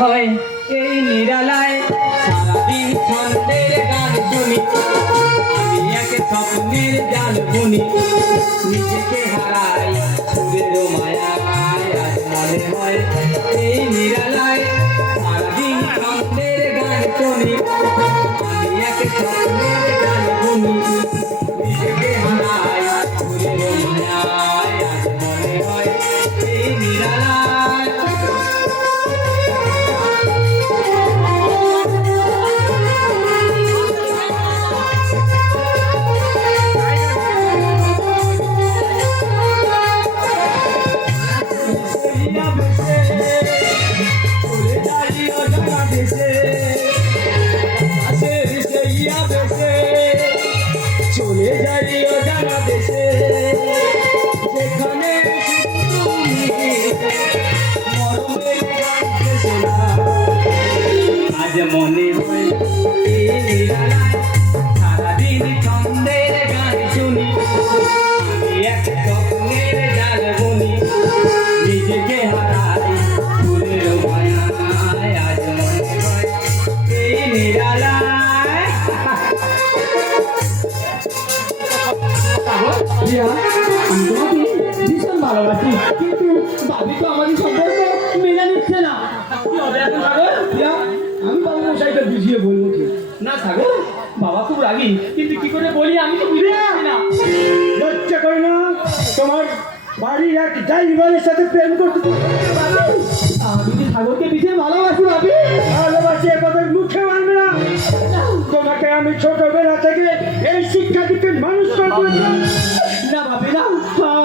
হয় এই নিরালায় সারাদিন ছন্দের গান শুনি। আমি এক স্বপ্নের জাল বুনি। নিজেকে হারাই সুরের মায়া গায় আজ মনে হয় এই নিরালায়। সারাদিন ছন্দের গান শুনি। আমি এক স্বপ্নের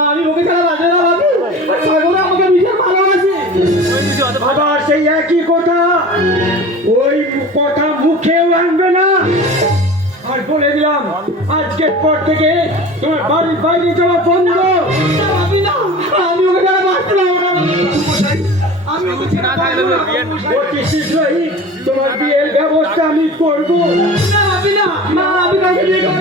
আমি ওকে ছাড়া বাজে না ভাবি। সাগর আমাকে ভীষণ ভালোবাসে। আবার সেই একই কথা ওই কথা মুখেও আনবে না। আর বলে দিলাম আজকের পর থেকে তোমার বাড়ির বাইরে যাওয়া বন্ধ। আমি না আমি ওকে ছাড়া বাঁচতে আমি ওকে ছাড়া অতি শীঘ্রই তোমার বিয়ের ব্যবস্থা আমি করব। না আমি না আমি না।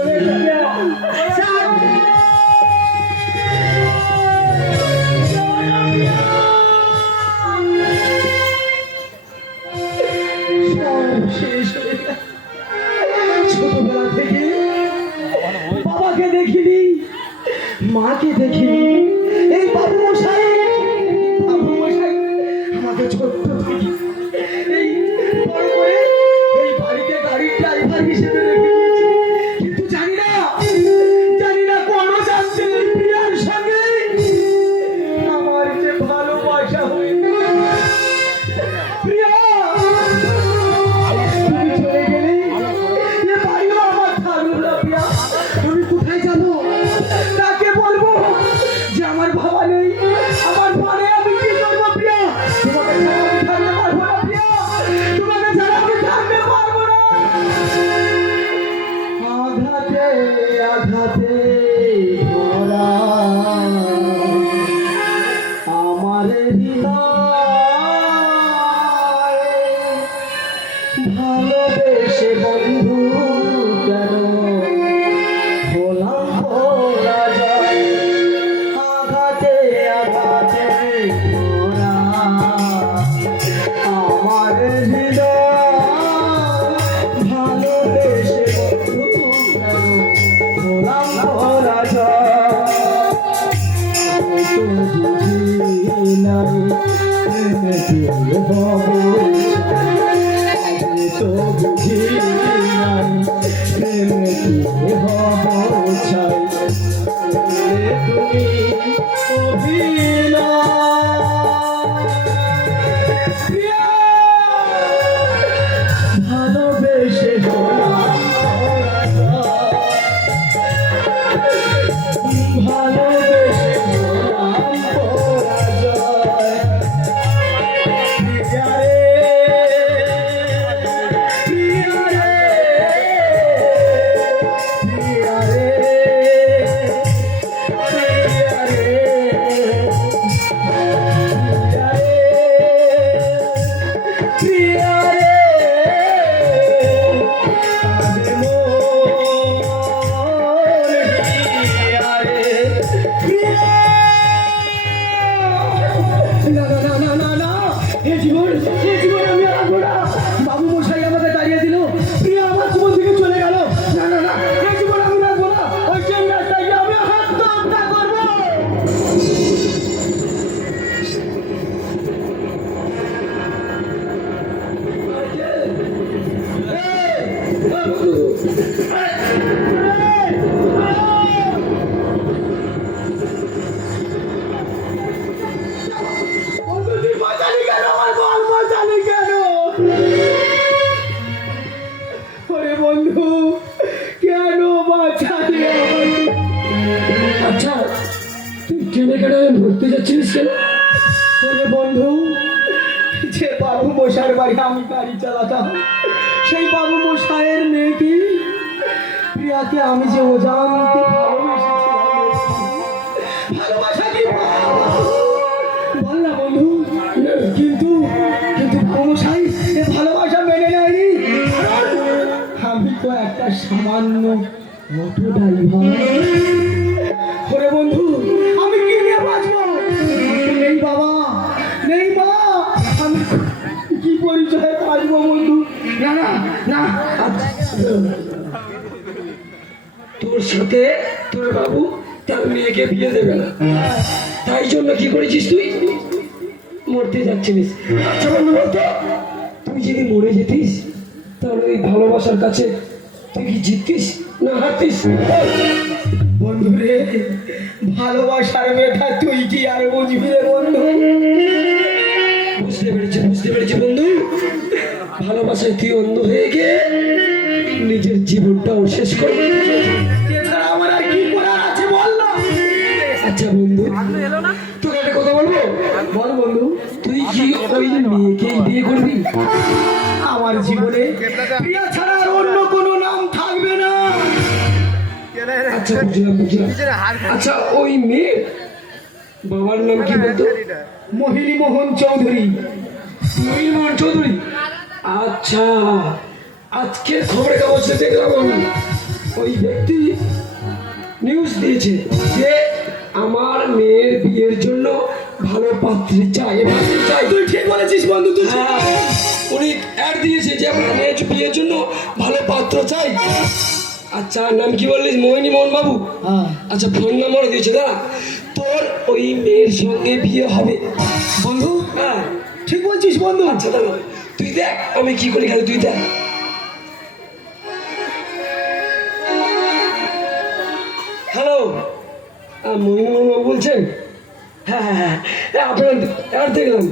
我在中间 সামান্য মোটো ড্রাইভার বন্ধু, আমি কি নিয়ে বাঁচবো? নেই বাবা, নেই মা। আমি কি পরিচয়ে বাঁচবো বন্ধু? না না না তোর সাথে তোর বাবু তার মেয়েকে বিয়ে দেবে না। তাই জন্য কি করেছিস তুই? মরতে যাচ্ছিলিস। আচ্ছা বন্ধু তুই যদি মরে যেতিস, তাহলে ওই ভালোবাসার কাছে তুই কি জিততিস না হারতিস বন্ধু রে, ভালোবাসার ব্যথা তুই কি আর বুঝবি রে বন্ধু? বুঝতে পেরেছি বুঝতে পেরেছি বন্ধু। ভালোবাসায় তুই অন্ধ হয়ে গিয়ে নিজের জীবনটাও শেষ করবি বল না। আচ্ছা বন্ধু, তোকে একটা কথা বলব? বল বন্ধু, তুই কি ওই মেয়েকেই বিয়ে করবি? আমার জীবনে প্রিয়া আচ্ছা বুঝলাম বুঝলাম আচ্ছা ওই মেয়ে? বাবার নাম কি বলতো? মোহিনী মোহন চৌধুরী। মহিমোহন চৌধুরী। আচ্ছা আজকে খবরের কাগজে দেখলাম আমি ওই ব্যক্তি নিউজ দিয়েছে যে আমার মেয়ের বিয়ের জন্য ভালো পাত্রী চাই পাত্রী চাই। তুই ঠিক বলেছিস বন্ধু তুই হ্যাঁ, উনি অ্যাড দিয়েছে যে আমার মেয়ের বিয়ের জন্য ভালো পাত্র চাই। আচ্ছা নাম কি বললিস মোহিনী মোহন বাবু হ্যাঁ। আচ্ছা ফোন নাম্বার দিয়েছে দাঁড়া। তোর ওই মেয়ের সঙ্গে বিয়ে হবে। বন্ধু? হ্যাঁ। ঠিক বলছিস বন্ধু। আচ্ছা দাদা তুই দেখ আমি কি করি খালি তুই দেখ। হ্যালো মোহিনী বাবু বলছেন? হ্যাঁ হ্যাঁ হ্যাঁ। হ্যাঁ, আপনার অ্যাড দেখলাম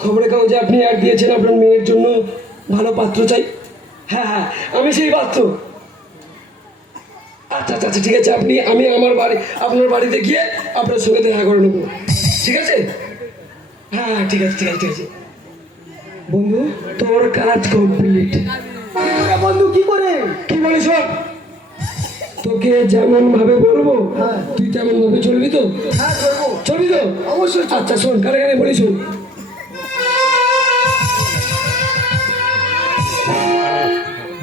খবরের কাগজে আপনি অ্যাড দিয়েছেন আপনার মেয়ের জন্য ভালো পাত্র চাই। হ্যাঁ হ্যাঁ আমি সেই পাত্র। আচ্ছা আচ্ছা আচ্ছা ঠিক আছে আপনি আমি আমার বাড়ি আপনার বাড়িতে গিয়ে আপনার সঙ্গে দেখা করে নেব। ঠিক আছে? হ্যাঁ হ্যাঁ ঠিক আছে ঠিক আছে ঠিক আছে। বন্ধু তোর কাজ কমপ্লিট বন্ধু কি করে? কি বলিস শোন? তোকে যেমন ভাবে বলব হ্যাঁ। তুই তেমন ভাবে চলবি তো? হ্যাঁ চলবি। তো? অবশ্যই আচ্ছা শোন কানে কানে বলি শোন।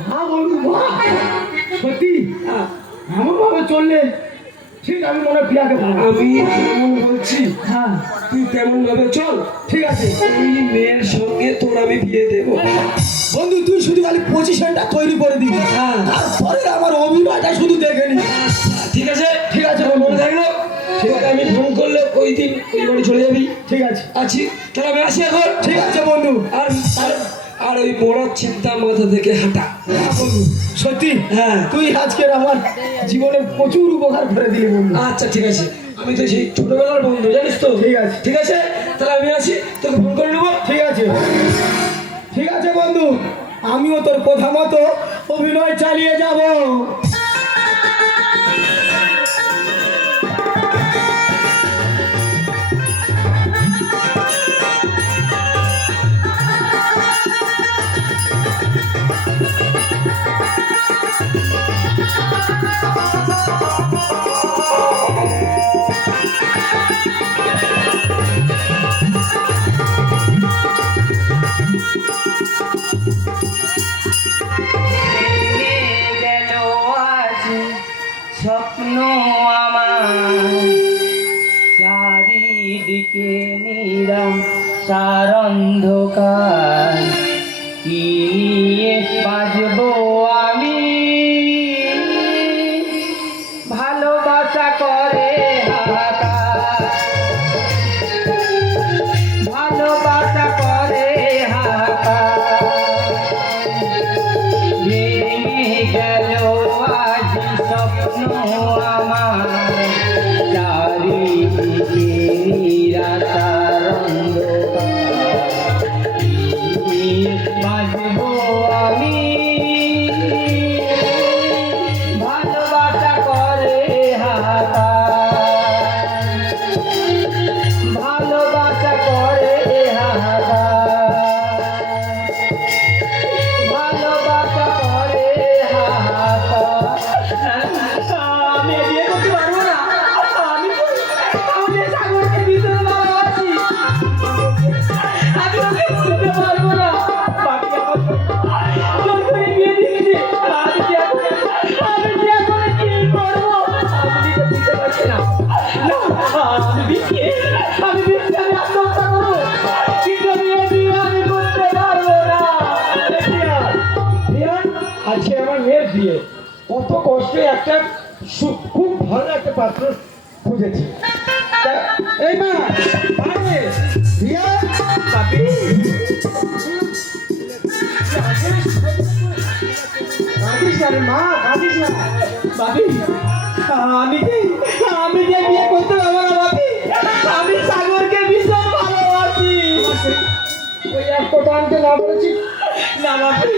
হ্যাঁ বন্ধু হ্যাঁ, এমন ভাবে চললে ঠিক আমি মনে প্রিয়াকে আমি যেমন বলছি হ্যাঁ। তুই তেমন ভাবে চল। ঠিক আছে। ওই মেয়ের সঙ্গে তোর আমি বিয়ে দেবো। বন্ধু তুই শুধু খালি পজিশনটা তৈরি করে দিবি। হ্যাঁ। তারপরে আমার অভিনয়টা শুধু দেখে নি। ঠিক আছে? ঠিক আছে মনে থাকল? তোকে আমি ফোন করলে ওই দিন ওই বাড়ি চলে যাবি। ঠিক আছে। আছি। তাহলে আমি আসি এখন। ঠিক আছে বন্ধু। আর আর ওই বড় চিন্তা মাথা থেকে হাঁটা। সত্যি? হ্যাঁ। তুই আজকের আমার জীবনে প্রচুর উপকার করে দিলি বন্ধু। আচ্ছা ঠিক আছে। আমি তো সেই ছোটবেলার বন্ধু জানিস তো? ঠিক আছে। ঠিক আছে? তাহলে আমি আসি তোকে ফোন করে নেব। ঠিক আছে। ঠিক আছে বন্ধু আমিও তোর কথা মতো অভিনয় চালিয়ে যাব। স্বপ্ন আমার চারিদিকে নিরাম সার অন্ধকার। একটা খুব ভালো একটা পাত্র খুঁজেছি। এই মা, আরে বিয়ে বাপি কাঁদিস না রে মা কাঁদিস না বাপি আমি যে আমি যে বিয়ে করতে পারব না বাপি আমি সাগরকে ভীষণ ভালোবাসি। ওই এক কথা আনতে না বলেছি। না বাপি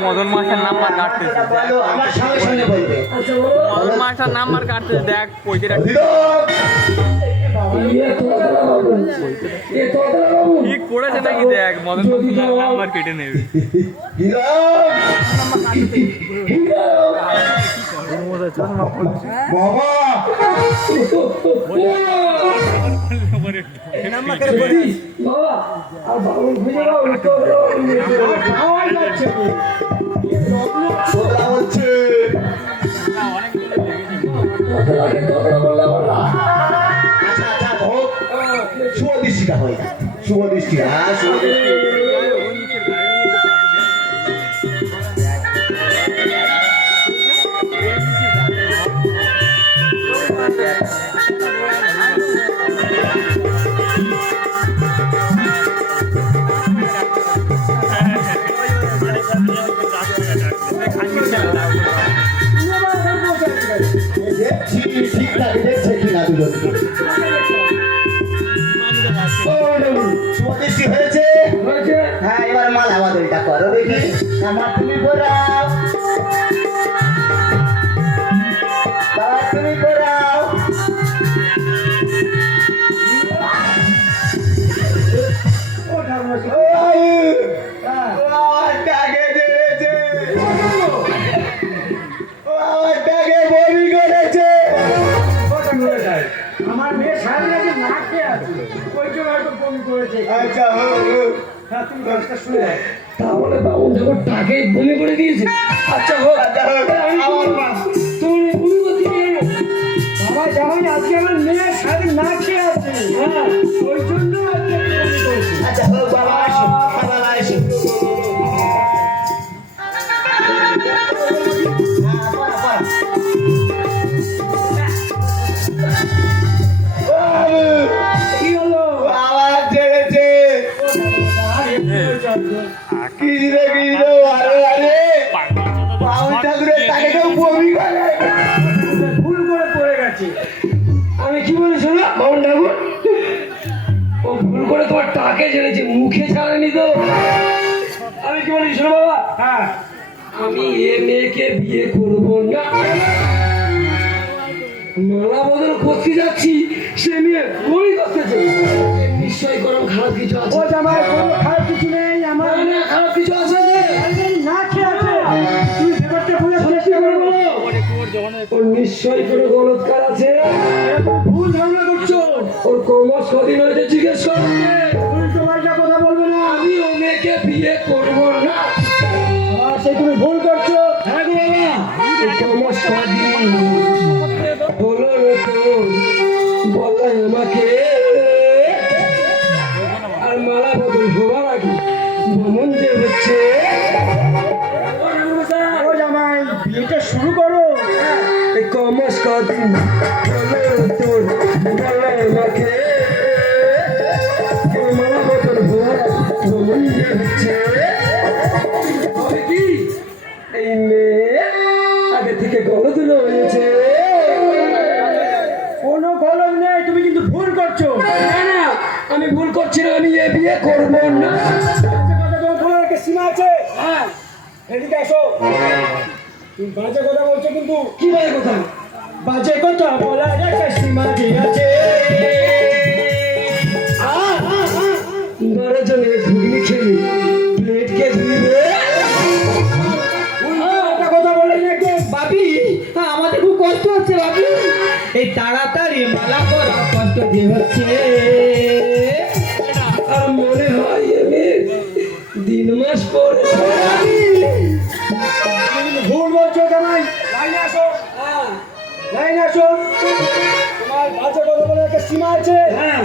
মদন মাসের নাম্বার বলো মদন মাস্টার নাম্বার কাটতেছে দেখ পয়সা ঠিক করেছে নাকি দেখ মদন নাম্বার কেটে নেবে। বাবা। দৃষ্টিটা হয়ে শুভ দৃষ্টি হ্যাঁ শুভ দৃষ্টি আমার তাহলে বাবু যখন তাকে বমি করে দিয়েছে আচ্ছা হোক আচ্ছা আমার মা। তুমি বমি করতে গেলে বাবা জামাই আজকে আমার মেয়ে সারাদিন না খেয়ে আছে। হ্যাঁ ওই জন্য আচ্ছা হোক বাবা বাবা আসো কি রে আরে আরে। বাবু ঠাকুরের তাকে কেউ বমি করে। ভুল করে পড়ে গেছে। আমি কি বলি শোনো? বাবন ঠাকুর ও ভুল করে তোমার টাকে ছেড়েছে মুখে ছাড়েনি তো। আমি কি বলি শোনো বাবা? হ্যাঁ। আমি এ মেয়েকে বিয়ে করব না। মালা বদল করতে যাচ্ছি সে মেয়ে নিশ্চয় কোনো খারাপ কিছু আছে। ও জামাই কোনো খারাপ কিছু নিশ্চয়ই গলৎকার আছে? ভুল ধারণা করছ? ওর কমাস কদিন হয়েছে জিজ্ঞেস করবে উল্টো পাল্টা কথা বলবে না। আমি ও মেয়েকে বিয়ে করব না। সেই তুমি ভুল তুমি বাজে কথা বলছো কিন্তু কি ভাই কথা? বাজে কথা? বলা একটা সীমা আছে হ্যাঁ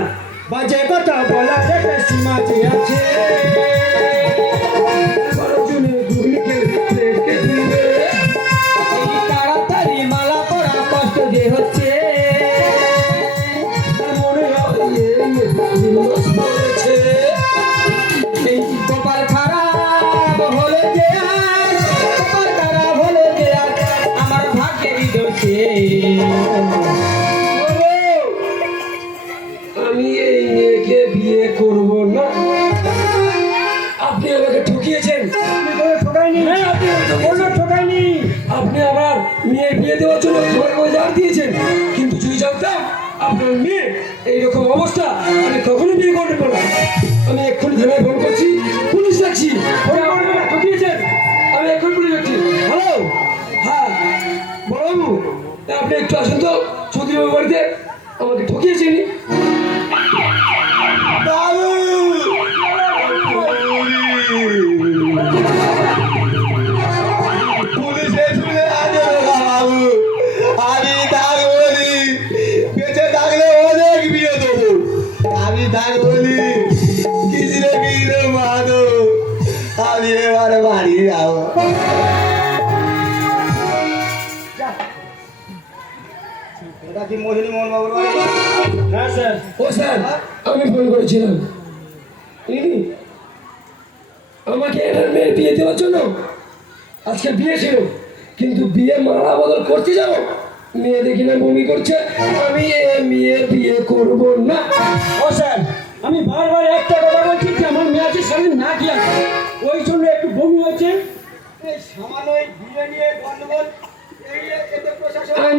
বাজে কথা বলা সেটা সীমা আছে।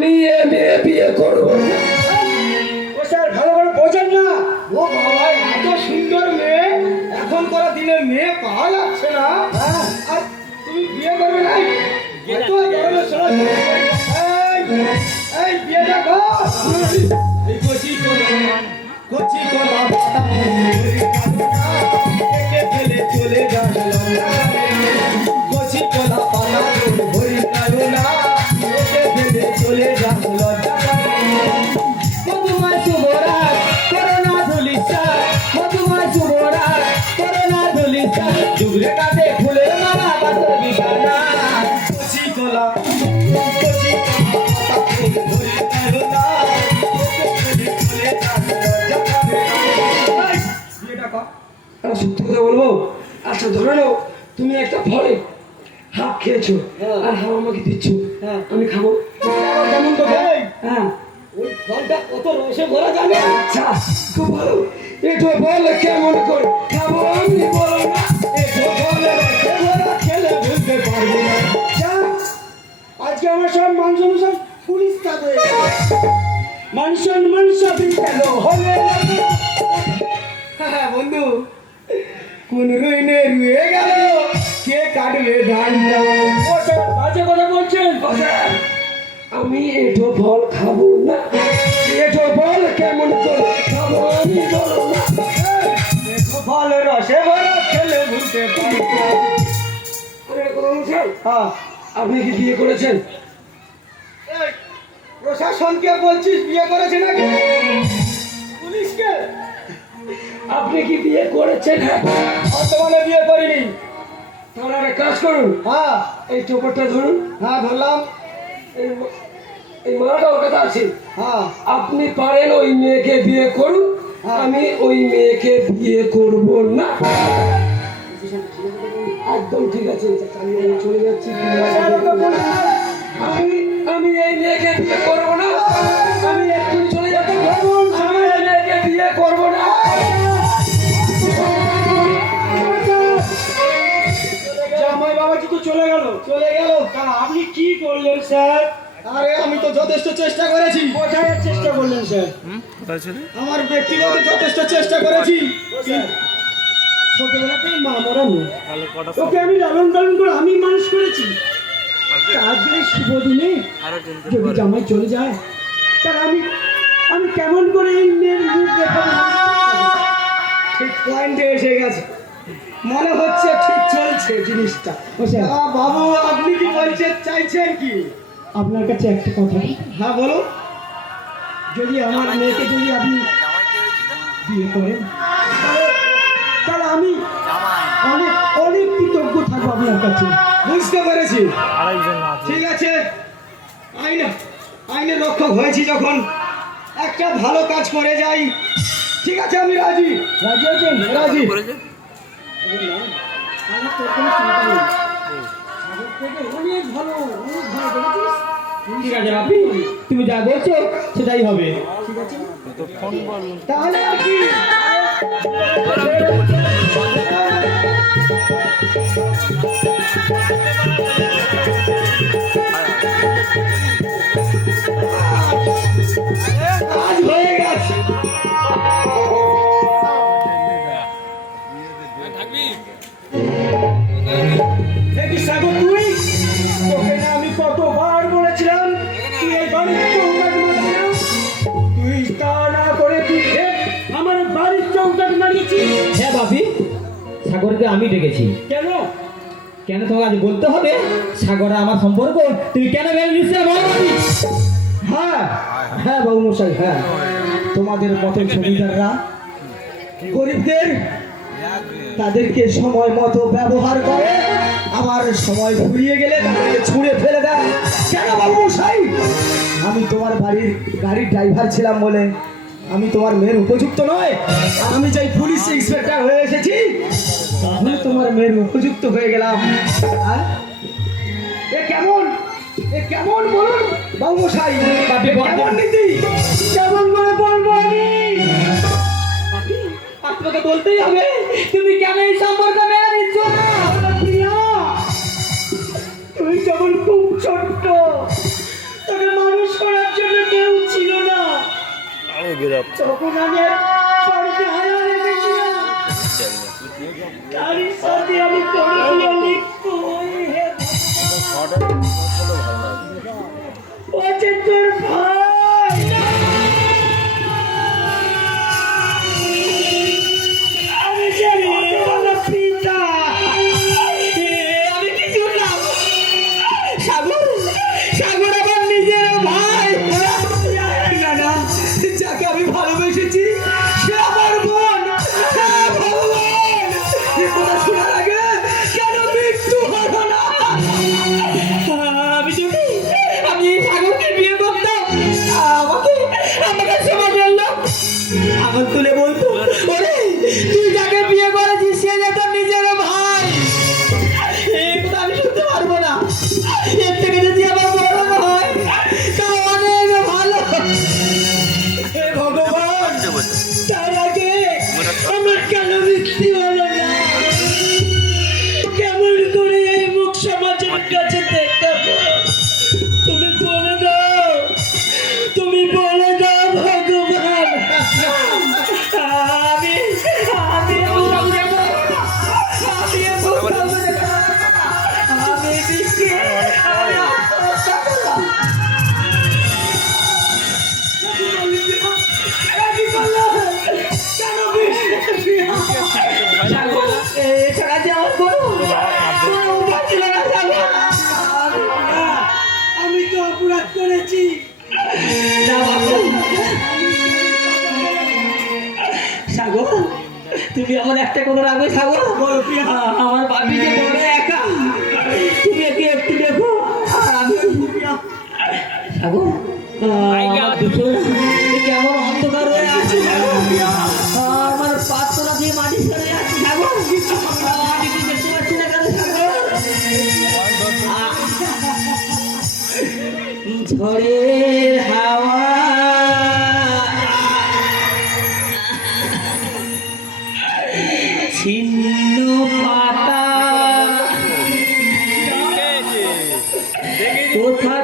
আমি এ মেয়ে বিয়ে করব। না ও স্যার ভালো করে বোঝেন না। ও বাবা এত সুন্দর মেয়ে। এখন করা দিনে মেয়ে পাওয়া যাচ্ছে না। হ্যাঁ, আর তুমি বিয়ে করবে না? এত গরমে শোনা এই এই বিয়েটা কর। কচি কোলা হাফ খেয়েছো। আর হাফ আমাকে দিচ্ছ। আমি খাব। কেমন তো ভাই হ্যাঁ। ওই ফলটা কত রসে ভরা জানে? আচ্ছা খুব ভালো। একটু বল কেমন করে? খাব আমি বলো না। একটু ফলে রসে ভরা খেলে বুঝতে পারব না। আজকে আমার সব মান সম্মান সব পুলিশ কাঁদে মান সম্মান সবই হলে হ্যাঁ বন্ধু। কোন রুইনে রুয়ে গেল? কে কাটবে ধান ও স্যার বাজে কথা বলছেন? আমি এটো ফল খাব না। এটো ফল কেমন করে খাব আমি বলো না। একটু ফল রসে ভরা খেলে কথা বলছি, হ্যাঁ। আপনি কি বিয়ে করেছেন? প্রশাসনকে বলছিস বিয়ে করেছে নাকি? পুলিশকে? আপনি কি বিয়ে করেছেন? হ্যাঁ বর্তমানে বিয়ে করিনি। তাহলে একটা কাজ করুন। হ্যাঁ। এই টোপরটা ধরুন। হ্যাঁ ধরলাম। এই এই মালাটা ওর কাছে আছে। হ্যাঁ। আপনি পারেন ওই মেয়েকে বিয়ে করুন। আমি ওই মেয়েকে বিয়ে করব না। একদম ঠিক আছে। আমি আমি চলে যাচ্ছি। আমি আমি এই মেয়েকে বিয়ে করব না। গেল চলে গেল। তা আপনি কি করলেন স্যার? আরে আমি তো যথেষ্ট চেষ্টা করেছি। কোথায় চেষ্টা করলেন স্যার? আমার ব্যক্তিগত যথেষ্ট চেষ্টা করেছি। ছোটবেলাতেই মা মরা মেয়ে। ওকে আমি লালন পালন করে আমি মানুষ করেছি। শুভ দিনে যদি জামাই চলে যায় তাহলে আমি আমি কেমন করে এই মেয়ের মুখ দেখাবো? ঠিক পয়েন্টে এসে গেছে। মনে হচ্ছে ঠিক চলছে জিনিসটা। আ, বাবু আপনি কি বলতে চাইছেন কি? আপনার কাছে একটা কথা। হ্যাঁ বলো যদি আমার মেয়েকে যদি আপনি বিয়ে করেন তাহলে- তাহলে আমি অনেক অনেক কৃতজ্ঞ থাকব আপনার কাছে। বুঝতে পেরেছি। ঠিক আছে। আইন আইনের রক্ষক হয়েছি যখন। একটা ভালো কাজ করে যাই। ঠিক আছে আমি রাজি। রাজি আছেন? রাজি। তুমি যা দেখছ সেটাই হবে। ঠিক আছে তাহলে আমি ডেকেছি। কেন? কেন তোমাকে আজ বলতে হবে? সাগর আমার সম্পর্ক। তুমি কেন হ্যাঁ হ্যাঁ বাবু মশাই হ্যাঁ। তোমাদের মতন জমিদাররা গরিবদের তাদেরকে সময় মতো ব্যবহার করে আমার সময় ফুরিয়ে গেলে তাদেরকে ছুঁড়ে ফেলে দেয়। কেন বাবু মশাই আমি তোমার বাড়ির গাড়ির ড্রাইভার ছিলাম বলে। আমি তোমার মেয়ের উপযুক্ত নয়। আর আমি যাই পুলিশ ইন্সপেক্টর হয়ে এসেছি তাহলে তোমার মেয়ের উপযুক্ত হয়ে গেলাম। আর? এ কেমন? এ কেমন বলুন? বাবু মশাই বাপি, এ কেমন নীতি? কেমন করে বলব আমি? তোমাকে বলতেই হবে তুমি কেন এই সম্পর্ক মেনে নিচ্ছ তুই যেমন খুব ছোট্ট তোকে মানুষ করার জন্য কেউ ছিল না। তখন আমি তারই সাথে আমি করেছিলাম তুমি আমার একটা কোনো রাগে সাগর আমার বাপি যে বড় একা। তুমি একে একটু দেখো। আর আমি সাগর দুটো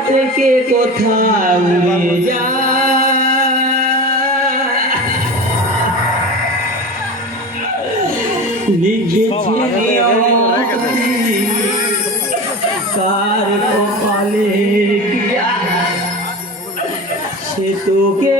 থেকে কোথাও উড়ে নিয়তি কার কপালে সে তোকে